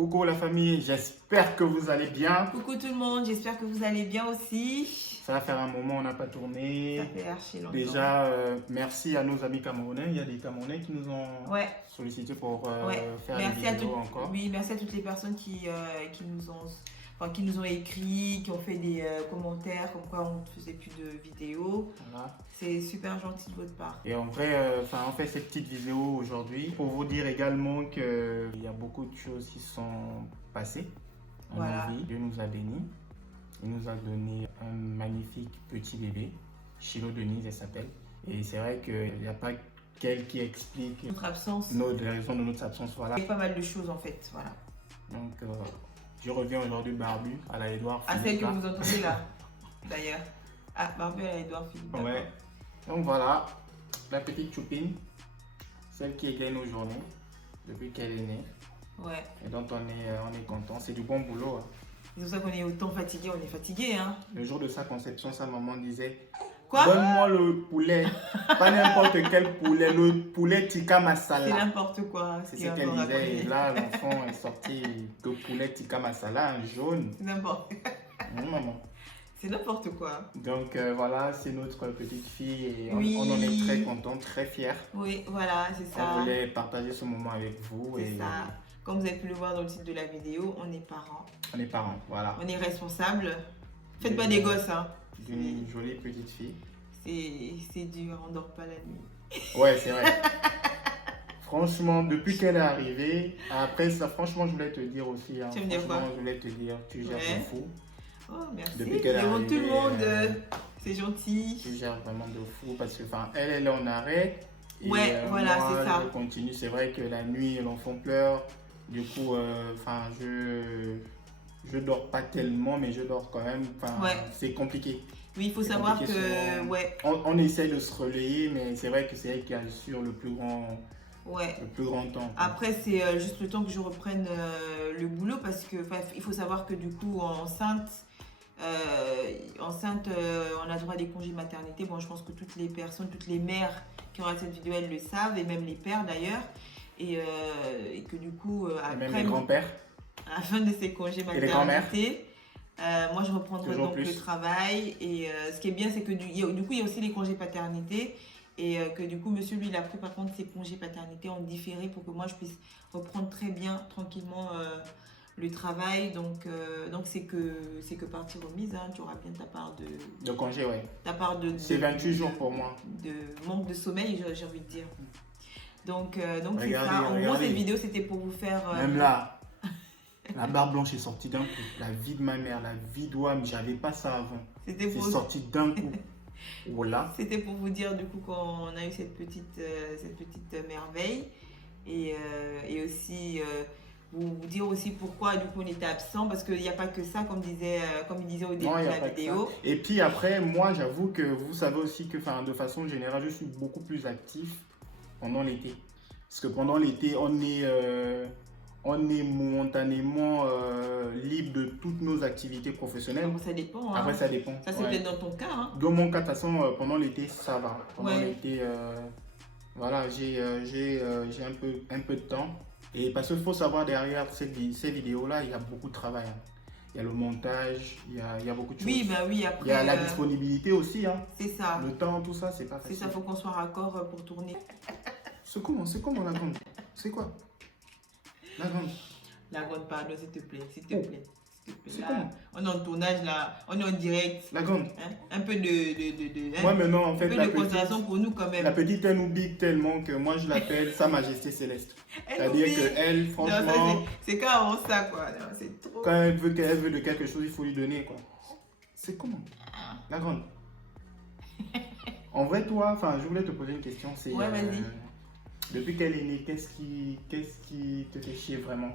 Coucou la famille, j'espère que vous allez bien. Coucou tout le monde, j'espère que vous allez bien aussi. Ça va faire un moment, on n'a pas tourné. Ça fait archi longtemps. Déjà, merci à nos amis camerounais. Il y a des Camerounais qui nous ont sollicité pour faire merci des vidéos encore. Oui, merci à toutes les personnes qui nous ont écrit, qui ont fait des commentaires comme quoi on ne faisait plus de vidéos. Voilà. C'est super gentil de votre part. Et en vrai, on fait cette petite vidéo aujourd'hui pour vous dire également qu'il y a beaucoup de choses qui sont passées dans nos vies. Dieu nous a bénis. Il nous a donné un magnifique petit bébé, Chilo Denise, elle s'appelle. Et c'est vrai qu'il n'y a pas qu'elle qui explique notre absence, les raisons de notre absence. Voilà. Il y a pas mal de choses en fait. Voilà. Donc, je reviens aujourd'hui barbu à la Edouard Philippe. Ah, celle que vous entendez là, d'ailleurs. Ah, barbu à la Edouard Philippe. Ouais. Donc voilà, la petite choupine, celle qui égaye nos journées depuis qu'elle est née. Ouais. Et donc on est content, c'est du bon boulot. Hein. C'est pour ça qu'on est autant fatigué, on est fatigué. Hein. Le jour de sa conception, sa maman disait quoi? Donne-moi le poulet, pas n'importe quel poulet, le poulet tikka masala. C'est n'importe quoi. C'est ce qu'elle disait. Et là, l'enfant est sorti de poulet tikka masala en jaune. C'est n'importe quoi. Maman. C'est n'importe quoi. Donc voilà, c'est notre petite fille et oui. on en est très content, très fiers. Oui, voilà, c'est ça. On voulait partager ce moment avec vous. C'est ça. Comme vous avez pu le voir dans le titre de la vidéo, on est parents. On est parents, voilà. On est responsables. Faites pas des gosses, hein. D'une jolie petite fille. C'est dur, on dort pas la nuit. Ouais, c'est vrai. Franchement, depuis qu'elle est arrivée, après ça, franchement, je voulais te dire aussi. Hein, tu veux me dire quoi? Je voulais te dire, tu gères de fou. Oh, merci. Depuis qu'elle est arrivée, tout le monde, c'est gentil. Tu gères vraiment de fou parce que elle est en arrêt. Et, ouais, voilà, c'est ça. Je continue. C'est vrai que la nuit, l'enfant pleure. Du coup, je dors pas tellement, mais je dors quand même. Ouais. C'est compliqué. Oui, il faut savoir que on essaye de se relayer, mais c'est vrai que c'est elle qui assure le plus grand temps. Après, c'est juste le temps que je reprenne le boulot parce que il faut savoir que du coup, enceinte, on a droit à des congés maternité. Bon, je pense que toutes les personnes, toutes les mères qui auront cette vidéo, elles le savent, et même les pères d'ailleurs. Et que du coup, après, même les grands-pères. À la fin de ces congés maternité, moi je reprendrai donc le travail. Et ce qui est bien, c'est que du coup, il y a aussi les congés paternité. Et que du coup, monsieur, lui, il a pris par contre ses congés paternité en différé pour que moi, je puisse reprendre très bien, tranquillement le travail. Donc c'est que partie remise. Hein. Tu auras bien ta part de congé, ouais. Ta part c'est 28 jours pour moi. De manque de sommeil, j'ai envie de dire. Donc c'est ça. En gros, cette vidéo, c'était pour vous faire... Même là, la barbe blanche est sortie d'un coup. La vie de ma mère, la vie d'Ouam, j'avais pas ça avant. C'est sorti d'un coup. Voilà. C'était pour vous dire du coup qu'on a eu cette petite merveille et aussi vous dire aussi pourquoi du coup on était absent parce qu'il n'y a pas que ça comme il disait au début de la vidéo. Et puis après moi j'avoue que vous savez aussi que de façon générale je suis beaucoup plus actif pendant l'été parce que pendant l'été on est momentanément libre de toutes nos activités professionnelles. Après, ça dépend. Hein. Après, ça dépend. Ça, c'est peut-être dans ton cas. Hein. Dans mon cas, de toute façon, pendant l'été, ça va. Pendant l'été, voilà, j'ai un peu de temps. Et parce qu'il faut savoir, derrière ces vidéos-là, il y a beaucoup de travail. Hein. Il y a le montage, il y a beaucoup de choses. Oui, bah oui, après... Il y a la disponibilité aussi. Hein. C'est ça. Le temps, tout ça, c'est pas facile. C'est ça, il faut qu'on soit raccord pour tourner. C'est comment la grande? C'est quoi? La grande, pardon, s'il te plaît. C'est comment? On est en tournage là, on est en direct. La grande. Hein? Un peu de moi maintenant en fait, un peu de considération pour nous quand même. La petite elle nous big tellement que moi je l'appelle Sa Majesté Céleste. C'est-à-dire qu'elle, franchement. C'est carrément ça quoi. C'est trop. Quand elle veut de quelque chose, il faut lui donner quoi. C'est comment? La grande. En vrai, toi, je voulais te poser une question. Ouais, vas-y. Depuis qu'elle est née, qu'est-ce qui te fait chier vraiment?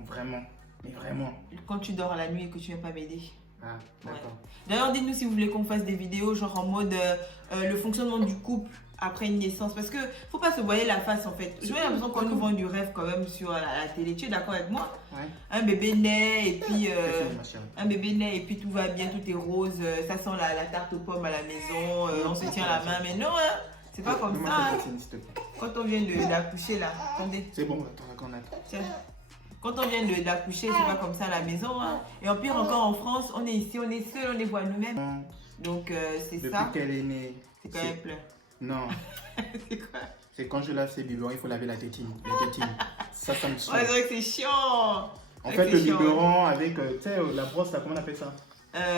Mais vraiment. Quand tu dors la nuit et que tu viens pas m'aider. Ah, d'accord. D'ailleurs, dites-nous si vous voulez qu'on fasse des vidéos genre en mode le fonctionnement du couple après une naissance. Parce que faut pas se voiler la face en fait. J'ai l'impression qu'on nous vend du rêve quand même sur la télé. Tu es d'accord avec moi? Ouais. Un bébé naît et puis tout va bien, tout est rose. Ça sent la tarte aux pommes à la maison. On se tient la main. Mais non, hein. C'est pas comme ça. Hein. Quand on vient d'accoucher là, attendez. C'est bon, attends. Tiens. quand on vient d'accoucher, c'est pas comme ça à la maison. Hein. Et en pire encore en France, on est ici, on est seul, on les voit nous-mêmes. Donc c'est ça. Depuis qu'elle est née. C'est quand même plein. Non. C'est quoi? C'est quand je lave ses biberons, il faut laver la tétine. Ça me saoule. Ouais, c'est vrai que c'est chiant. En fait, le biberon avec, tu sais, la brosse, là, comment on appelle ça?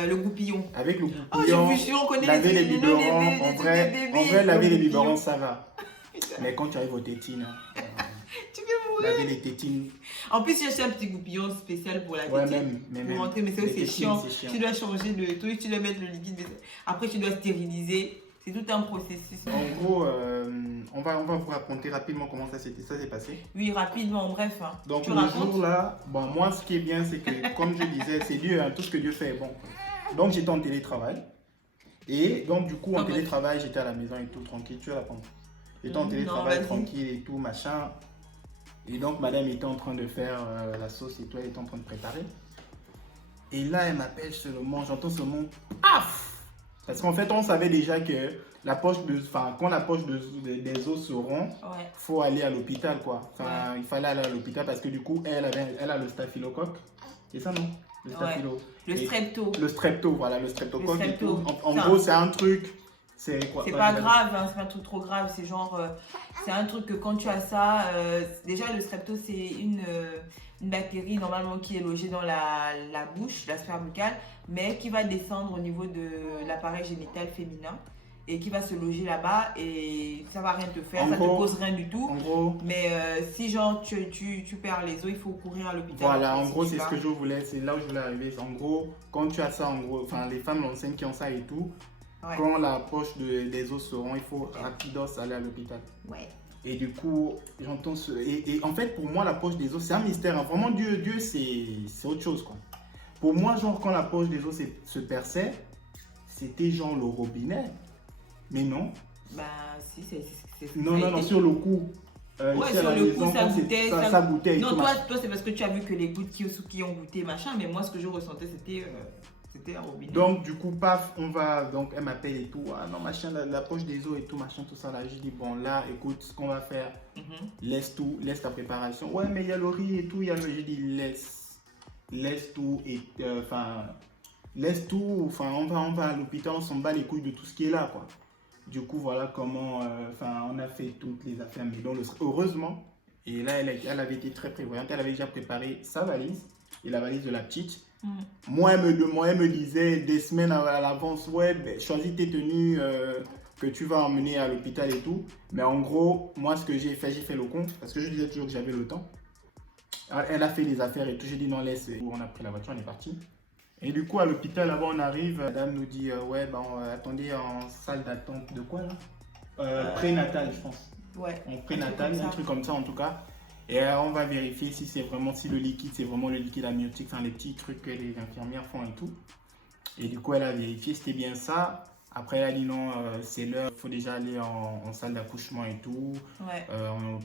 Le goupillon. Avec le goupillon. Oh, je vous jure, on connaît laver les biberons. En vrai, laver les biberons, goupillon. ça va. Mais quand tu arrives aux tétines, tu peux mourir. laver les tétines. En plus, j'ai acheté un petit goupillon spécial pour la tétine. Ouais, pour rentrer, mais c'est aussi chiant. Tu dois changer de truc, tu dois mettre le liquide. Après, tu dois stériliser. C'est tout un processus. En gros, on va vous raconter rapidement comment ça s'est passé. Oui, rapidement, bref. Hein. Donc, le jour là, bon, moi, ce qui est bien, c'est que, comme je disais, c'est Dieu, hein, tout ce que Dieu fait est bon. Donc, j'étais en télétravail. Et donc, du coup, en télétravail, j'étais à la maison et tout, tranquille. Tu vas la prendre. J'étais en télétravail, tranquille et tout, machin. Et donc, madame était en train de faire la sauce et tout, elle était en train de préparer. Et là, elle m'appelle seulement, j'entends ce mot, paf! Parce qu'en fait, on savait déjà que quand la poche des os se rompt, faut aller à l'hôpital, quoi. Enfin, il fallait aller à l'hôpital parce que du coup, elle a le staphylocoque. C'est ça, non? Le staphylo. Le strepto. Le strepto, voilà, le streptocoque et tout. En gros, c'est un truc. C'est quoi? C'est pas grave, hein, c'est pas tout trop grave. C'est genre, c'est un truc que quand tu as ça, déjà le strepto, c'est une bactérie normalement qui est logée dans la bouche, la sphère buccale, mais qui va descendre au niveau de l'appareil génital féminin et qui va se loger là-bas et ça va rien te faire, ça te cause rien du tout. En gros, mais si genre tu perds les os, il faut courir à l'hôpital. Voilà, en gros, c'est ce que je voulais, c'est là où je voulais arriver. En gros, quand tu as ça, en gros, enfin les femmes enceintes qui ont ça et tout, quand la poche des os se rompt, il faut rapidos aller à l'hôpital. Ouais. Et du coup, j'entends ce... Et en fait, pour moi, la poche des os, c'est un mystère. Hein. Vraiment, Dieu c'est autre chose, quoi. Pour moi, genre, quand la poche des os se perçait, c'était genre le robinet. Mais non. Bah, si, c'est Non, sur le coup. Sur le coup, ça goûtait. Non, toi, c'est parce que tu as vu que les gouttes qui ont goûté, machin. Mais moi, ce que je ressentais, c'était un robinet. Donc, du coup, paf, donc elle m'appelle et tout. Ah non, machin, la poche des os et tout, machin, tout ça là. Je dis, bon, là, écoute, ce qu'on va faire, laisse tout, laisse ta préparation. Ouais, mais il y a le riz et tout, j'ai dit, laisse tout, et laisse tout, on va à l'hôpital, on s'en bat les couilles de tout ce qui est là, quoi. Du coup, voilà comment, on a fait toutes les affaires, mais heureusement, et là, elle avait été très prévoyante, elle avait déjà préparé sa valise et la valise de la petite. Moi, elle me disait des semaines à l'avance, ouais, ben, choisis tes tenues que tu vas emmener à l'hôpital et tout. Mais en gros, moi, ce que j'ai fait le compte, parce que je disais toujours que j'avais le temps. Elle a fait les affaires et tout, j'ai dit non, laisse. On a pris la voiture, on est parti. Et du coup, à l'hôpital, là-bas, on arrive, la dame nous dit, ouais, ben, attendez en salle d'attente de quoi là? Prénatal, je pense. Ouais. En prénatal, un truc comme ça en tout cas. Et on va vérifier si le liquide, c'est vraiment le liquide amniotique, les petits trucs que les infirmières font et tout. Et du coup, elle a vérifié, c'était bien ça. Après, elle a dit non, c'est l'heure, il faut déjà aller en salle d'accouchement et tout. Ouais.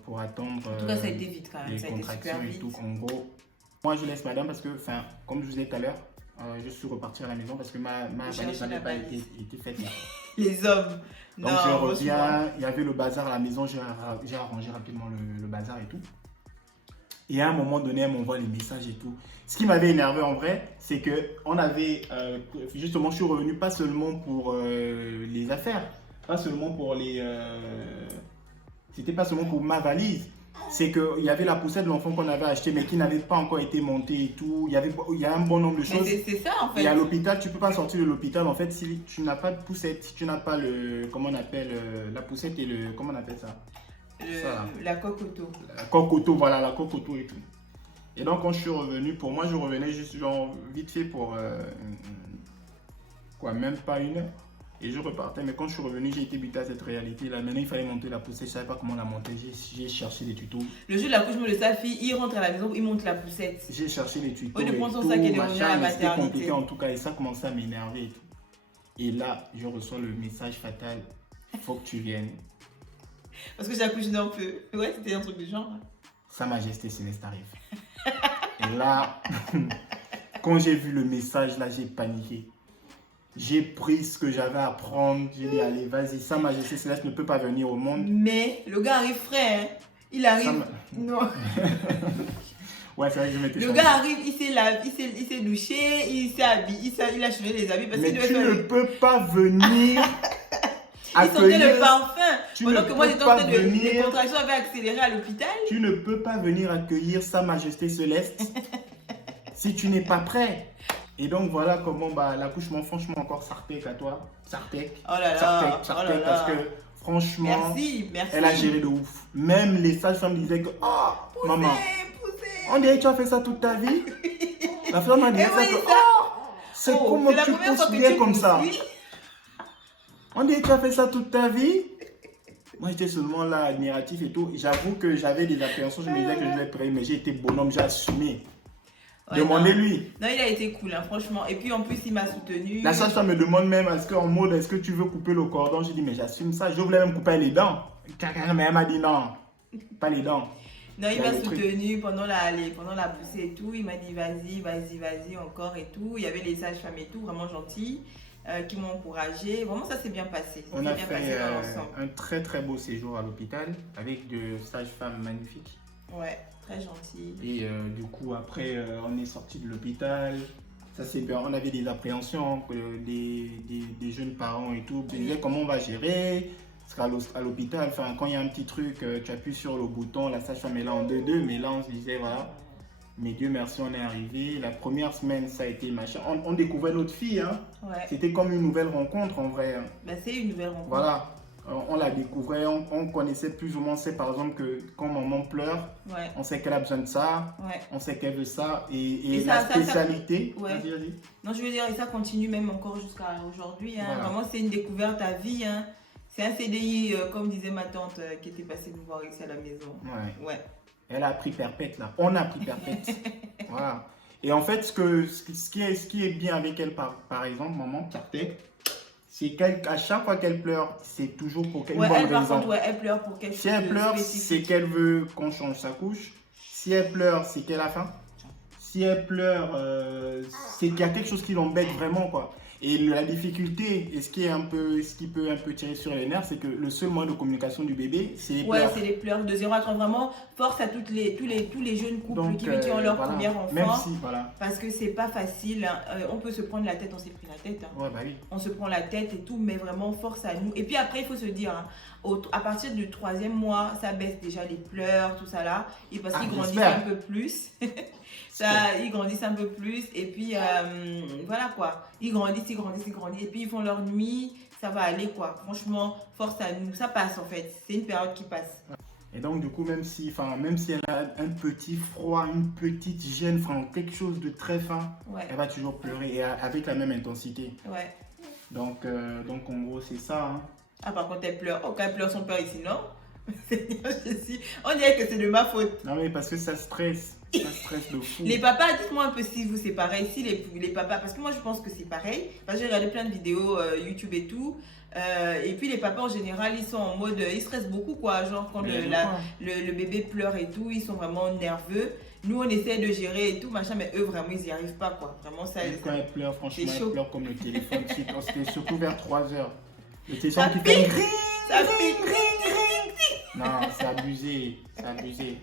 Pour attendre. En tout cas, ça a été vite quand même. Les contractions et tout. En gros, moi, je laisse madame parce que, comme je vous disais tout à l'heure, je suis reparti à la maison parce que ma valise n'avait pas été faite là. Les hommes. Donc, je reviens, il y avait le bazar à la maison, j'ai arrangé rapidement le bazar et tout. Et à un moment donné, elle m'envoie les messages et tout. Ce qui m'avait énervé en vrai, c'est que on avait, justement, je suis revenu pas seulement pour les affaires, pas seulement pour c'était pas seulement pour ma valise. C'est qu'il y avait la poussette de l'enfant qu'on avait acheté mais qui n'avait pas encore été montée et tout. Il y a un bon nombre de choses. Mais c'est ça en fait. Et à l'hôpital, tu ne peux pas sortir de l'hôpital en fait si tu n'as pas de poussette, si tu n'as pas comment on appelle, la poussette et comment on appelle ça? La coque-auto. La coque-auto, voilà, la coque-auto et tout. Et donc quand je suis revenu, pour moi je revenais juste genre vite fait pour même pas une heure. Et je repartais, mais quand je suis revenu, j'ai été buté à cette réalité-là. Maintenant, il fallait monter la poussette, je ne savais pas comment la monter. J'ai cherché des tutos. Le jour de l'accouchement de sa fille, il rentre à la maison, il monte la poussette. J'ai cherché des tutos. Au lieu de prendre son sac et de revenir à la maternité. C'était compliqué en tout cas, et ça commençait à m'énerver et tout. Et là, je reçois le message fatal, il faut que tu viennes. Parce que j'ai accouché d'un peu. Ouais, c'était un truc du genre. Sa Majesté Céleste arrive. Et là, quand j'ai vu le message, là, j'ai paniqué. J'ai pris ce que j'avais à prendre. J'ai dit, allez, vas-y, Sa Majesté Céleste ne peut pas venir au monde. Mais le gars arrive frais. Hein. Il arrive. Non. Ouais, c'est vrai que je m'étais Le gars arrive, il s'est douché, il s'est habillé, il a changé les habits. Mais tu ne peux pas venir il sentait le parfum. Tu Pendant ne que moi, peux j'étais en pas train de... Les venir- contractions avaient accéléré à l'hôpital. Tu ne peux pas venir accueillir Sa Majesté Céleste si tu n'es pas prêt. Et donc voilà comment l'accouchement, franchement, encore Sartek à toi. Sartek. Oh là là, Sartek, oh là là. parce que franchement, Merci. elle a géré de ouf. Même les sages-femmes disaient que, oh, Poussez, maman, poussez. on dirait que tu as fait ça toute ta vie. La femme m'a dit Et ça oui, que, ça. oh, c'est Oh, comment c'est la tu première fois pousses que bien tu comme pousses, ça. oui. On dirait que tu as fait ça toute ta vie. Moi, j'étais seulement là, admiratif et tout. J'avoue que j'avais des appréhensions. Je me disais que je devais être prêt, mais j'ai été bonhomme, j'ai assumé. Ouais, Demandez-lui. Non, il a été cool, hein, franchement. Et puis en plus, il m'a soutenu. La sage-femme me demande même, en mode, est-ce que tu veux couper le cordon? J'ai dit, mais j'assume ça. Je voulais même couper les dents. Mais elle m'a dit non, pas les dents. Non, il m'a soutenu pendant la poussée et tout. Il m'a dit, vas-y, encore et tout. Il y avait les sages-femmes et tout, vraiment gentils. Qui m'ont encouragé. Vraiment, ça s'est bien passé. On a fait un très très beau séjour à l'hôpital avec de sages-femmes magnifiques. Ouais, très gentil. Et du coup, après, on est sorti de l'hôpital. Ça c'est bien. On avait des appréhensions, des jeunes parents et tout. On disait comment on va gérer. Parce qu'à l'hôpital, quand il y a un petit truc, tu appuies sur le bouton, la sage-femme est là en 2-2. Mais là, on se disait, voilà. Mais Dieu merci, on est arrivé. La première semaine, ça a été machin. On découvrait notre fille. Hein. Ouais. C'était comme une nouvelle rencontre en vrai. Bah, c'est une nouvelle rencontre. Voilà. On la découvrait. On connaissait plus ou moins. C'est par exemple que quand maman pleure, ouais. On sait qu'elle a besoin de ça. Ouais. On sait qu'elle veut ça. Et la spécialité. Ouais. Vas-y. Non, je veux dire, et ça continue même encore jusqu'à aujourd'hui. Hein. Voilà. Vraiment, c'est une découverte à vie. Hein. C'est un CDI, comme disait ma tante, qui était passée nous voir ici à la maison. Ouais. Elle a appris perpète là. On a appris perpète. Voilà. Et en fait, ce qui est bien avec elle, par exemple, maman Sartek, c'est qu'à chaque fois qu'elle pleure, c'est toujours pour quelle bonne raison. Elle pleure pour quelque chose. Si elle pleure, c'est qu'elle veut qu'on change sa couche. Si elle pleure, c'est qu'elle a faim. Si elle pleure, c'est qu'il y a quelque chose qui l'embête vraiment, quoi. Et la difficulté, et ce qui peut un peu tirer sur les nerfs, c'est que le seul moyen de communication du bébé, c'est les pleurs. Ouais, c'est les pleurs de 0 à 3. Vraiment, force à tous les jeunes couples. Donc, qui ont leur premier enfant. Même si, voilà. Parce que c'est pas facile. On peut se prendre la tête, on s'est pris la tête. Hein. Ouais, bah oui. On se prend la tête et tout, mais vraiment, force à nous. Et puis après, il faut se dire, hein, à partir du 3e mois, ça baisse déjà les pleurs, tout ça là. Et parce qu'ils grandissent un peu plus. Ils grandissent un peu plus et puis voilà quoi, ils grandissent et puis ils font leur nuit, ça va aller quoi, franchement, force à nous, ça passe en fait, c'est une période qui passe. Et donc du coup, même si elle a un petit froid, une petite gêne, quelque chose de très fin, ouais. Elle va toujours pleurer et avec la même intensité. Ouais. Donc en gros c'est ça. Hein. Ah par contre elle pleure, quand elle pleure son père ici non. On dirait que c'est de ma faute. Non mais parce que ça stresse. Ça stresse de fou. Les papas, dites-moi un peu si vous c'est pareil, si les papas, parce que moi je pense que c'est pareil, parce que j'ai regardé plein de vidéos YouTube et tout, et puis les papas en général ils sont en mode, ils stressent beaucoup quoi, genre quand le bébé pleure et tout, ils sont vraiment nerveux. Nous on essaie de gérer et tout machin, mais eux vraiment ils n'y arrivent pas quoi, vraiment ça. Et quand elle pleure, franchement elle pleure comme le téléphone, c'était surtout vers 3h. Le téléphone qui fait gring, ça pique. Non, c'est abusé, c'est abusé.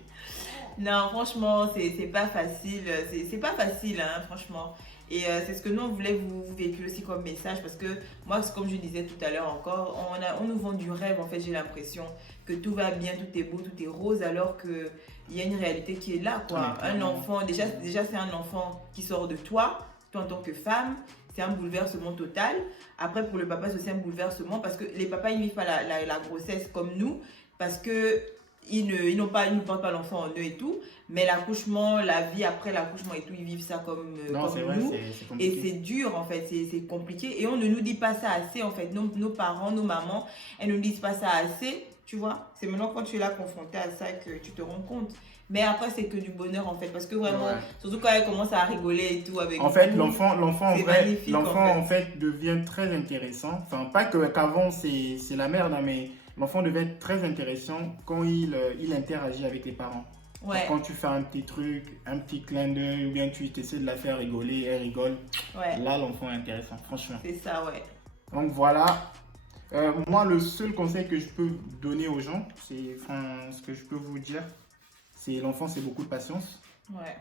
Non, franchement, c'est pas facile. C'est pas facile, hein, franchement. Et c'est ce que nous, on voulait vous véhiculer aussi comme message. Parce que moi, comme je disais tout à l'heure encore, on nous vend du rêve. En fait, j'ai l'impression que tout va bien, tout est beau, tout est rose. Alors qu'il y a une réalité qui est là, quoi. Un enfant, déjà c'est un enfant qui sort de toi en tant que femme. C'est un bouleversement total. Après, pour le papa, c'est aussi un bouleversement. Parce que les papas, ils ne vivent pas la grossesse comme nous. Parce que ils ne portent pas l'enfant en eux et tout, mais l'accouchement, la vie après l'accouchement et tout, ils vivent ça comme nous. Et c'est dur en fait, c'est compliqué. Et on ne nous dit pas ça assez en fait. Nos parents, nos mamans, elles ne nous disent pas ça assez, tu vois. C'est maintenant quand tu es là confronté à ça que tu te rends compte. Mais après, c'est que du bonheur en fait, parce que vraiment, surtout quand elle commence à rigoler et tout avec en fait, l'enfant en fait devient très intéressant. Enfin, pas qu'avant c'est la merde, hein, mais l'enfant devait être très intéressant quand il interagit avec les parents. Ouais. Quand tu fais un petit truc, un petit clin d'œil, ou bien tu essaies de la faire rigoler, elle rigole. Ouais. Là, l'enfant est intéressant, franchement. C'est ça, ouais. Donc voilà. Moi, le seul conseil que je peux donner aux gens, ce que je peux vous dire, c'est l'enfant, c'est beaucoup de patience. Ouais.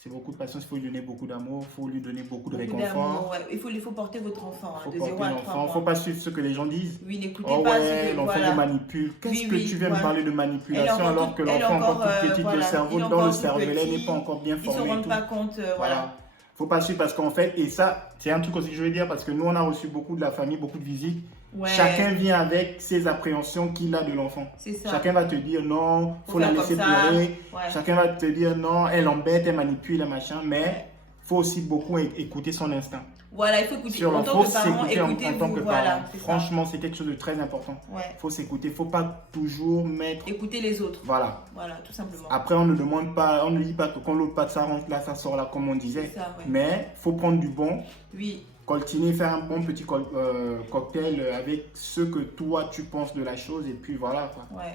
C'est beaucoup de patience, il faut lui donner beaucoup d'amour, il faut lui donner beaucoup de réconfort. Ouais. Il faut porter votre enfant, il faut de 0 à 3 mois. Il ne faut pas suivre ce que les gens disent. Oui, n'écoutez pas ce que... l'enfant te manipule. Qu'est-ce que tu viens me parler de manipulation alors que l'enfant est encore tout petit, le cerveau dans le cervelet n'est pas encore bien formé. Ils ne se rendent pas compte, voilà. Faut pas suivre parce qu'en fait, et ça, c'est un truc aussi que je veux dire parce que nous, on a reçu beaucoup de la famille, beaucoup de visites. Ouais. Chacun vient avec ses appréhensions qu'il a de l'enfant. C'est ça. Chacun va te dire non, faut la laisser pleurer. Ouais. Chacun va te dire non, elle embête, elle manipule, machin. Mais faut aussi beaucoup écouter son instinct. Voilà, il faut écouter. En tant que parent, écoutez-vous. Voilà, franchement, c'est quelque chose de très important. Ouais. Faut s'écouter. Faut pas toujours mettre. Écouter les autres. Voilà. Voilà, tout simplement. Après, on ne demande pas, on ne dit pas que quand l'autre passe ça rentre là, ça sort là, comme on disait. Ça, ouais. Mais faut prendre du bon. Oui. Coltiner, faire un bon petit cocktail avec ce que toi tu penses de la chose et puis voilà quoi. Ouais.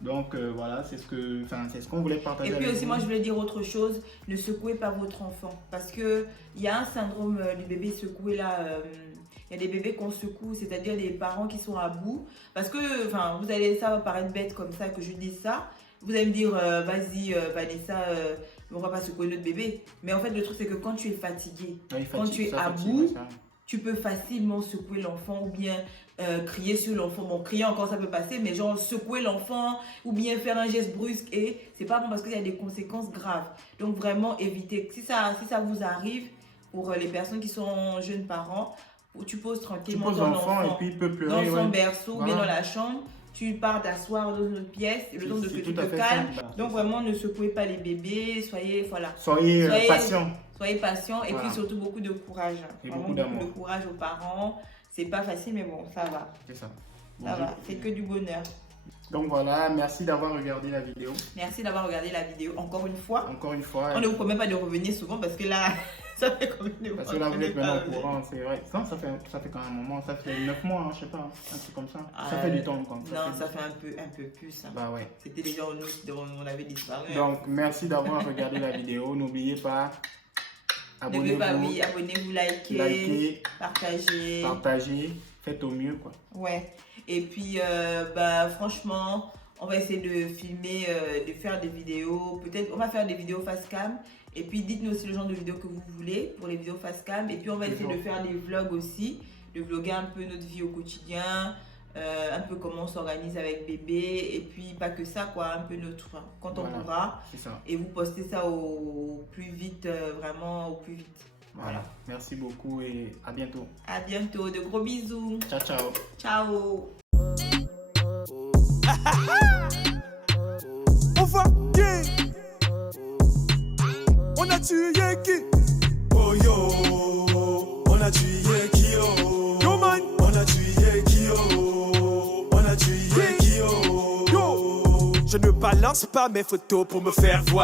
Donc voilà, c'est ce qu'on voulait partager. Et puis aussi, moi je voulais dire autre chose, ne secouez pas votre enfant parce que il y a un syndrome du bébé secoué là. Il y a des bébés qu'on secoue, c'est-à-dire des parents qui sont à bout. Parce que, ça va paraître bête comme ça que je dis ça. Vous allez me dire, vas-y Vanessa, on va pas secouer notre bébé. Mais en fait, le truc, c'est que quand tu es fatigué, quand tu es à bout, tu peux facilement secouer l'enfant ou bien crier sur l'enfant. Bon, crier encore, ça peut passer, mais genre secouer l'enfant ou bien faire un geste brusque. Et c'est pas bon parce qu'il y a des conséquences graves. Donc, vraiment, évitez. Si ça vous arrive, pour les personnes qui sont jeunes parents, tu poses tranquillement ton enfant et puis il peut pleurer, dans son berceau ou bien dans la chambre. Tu pars t'asseoir dans une autre pièce, le temps de que tu te calmes. Donc vraiment, ne secouez pas les bébés, soyez patients. Soyez patients et puis surtout beaucoup de courage. Et beaucoup d'amour. Beaucoup de courage aux parents. C'est pas facile, mais bon, ça va. C'est ça. Ça va, c'est que du bonheur. Donc voilà, merci d'avoir regardé la vidéo. Merci d'avoir regardé la vidéo encore une fois. Encore une fois. On ne vous promet pas de revenir souvent parce que là, ça fait combien de mois? Parce que là, vous êtes maintenant au courant, c'est vrai. Non, ça fait quand même un moment, ça fait 9 mois, je sais pas, un truc comme ça. Ça fait du temps. Ça fait un peu plus. Bah ouais. C'était déjà nous, on avait disparu. Donc, merci d'avoir regardé la vidéo. N'oubliez pas, abonnez-vous, likez, partagez. Faites au mieux, quoi. Ouais. Et puis, franchement, on va essayer de filmer, de faire des vidéos. Peut-être, on va faire des vidéos face cam. Et puis, dites-nous aussi le genre de vidéos que vous voulez pour les vidéos face cam. Et puis, on va essayer de faire des vlogs aussi. De vlogger un peu notre vie au quotidien. Un peu comment on s'organise avec bébé. Et puis, pas que ça, quoi. Un peu notre... Quand on pourra. C'est ça. Et vous postez ça au plus vite, vraiment au plus vite. Voilà. Merci beaucoup et à bientôt. À bientôt. De gros bisous. Ciao, ciao. Ciao. On va qui? On a tué qui? Oh yo, on a tué qui? Yo man, on a tué qui? On a tué qui? Yo, je ne balance pas mes photos pour me faire voir.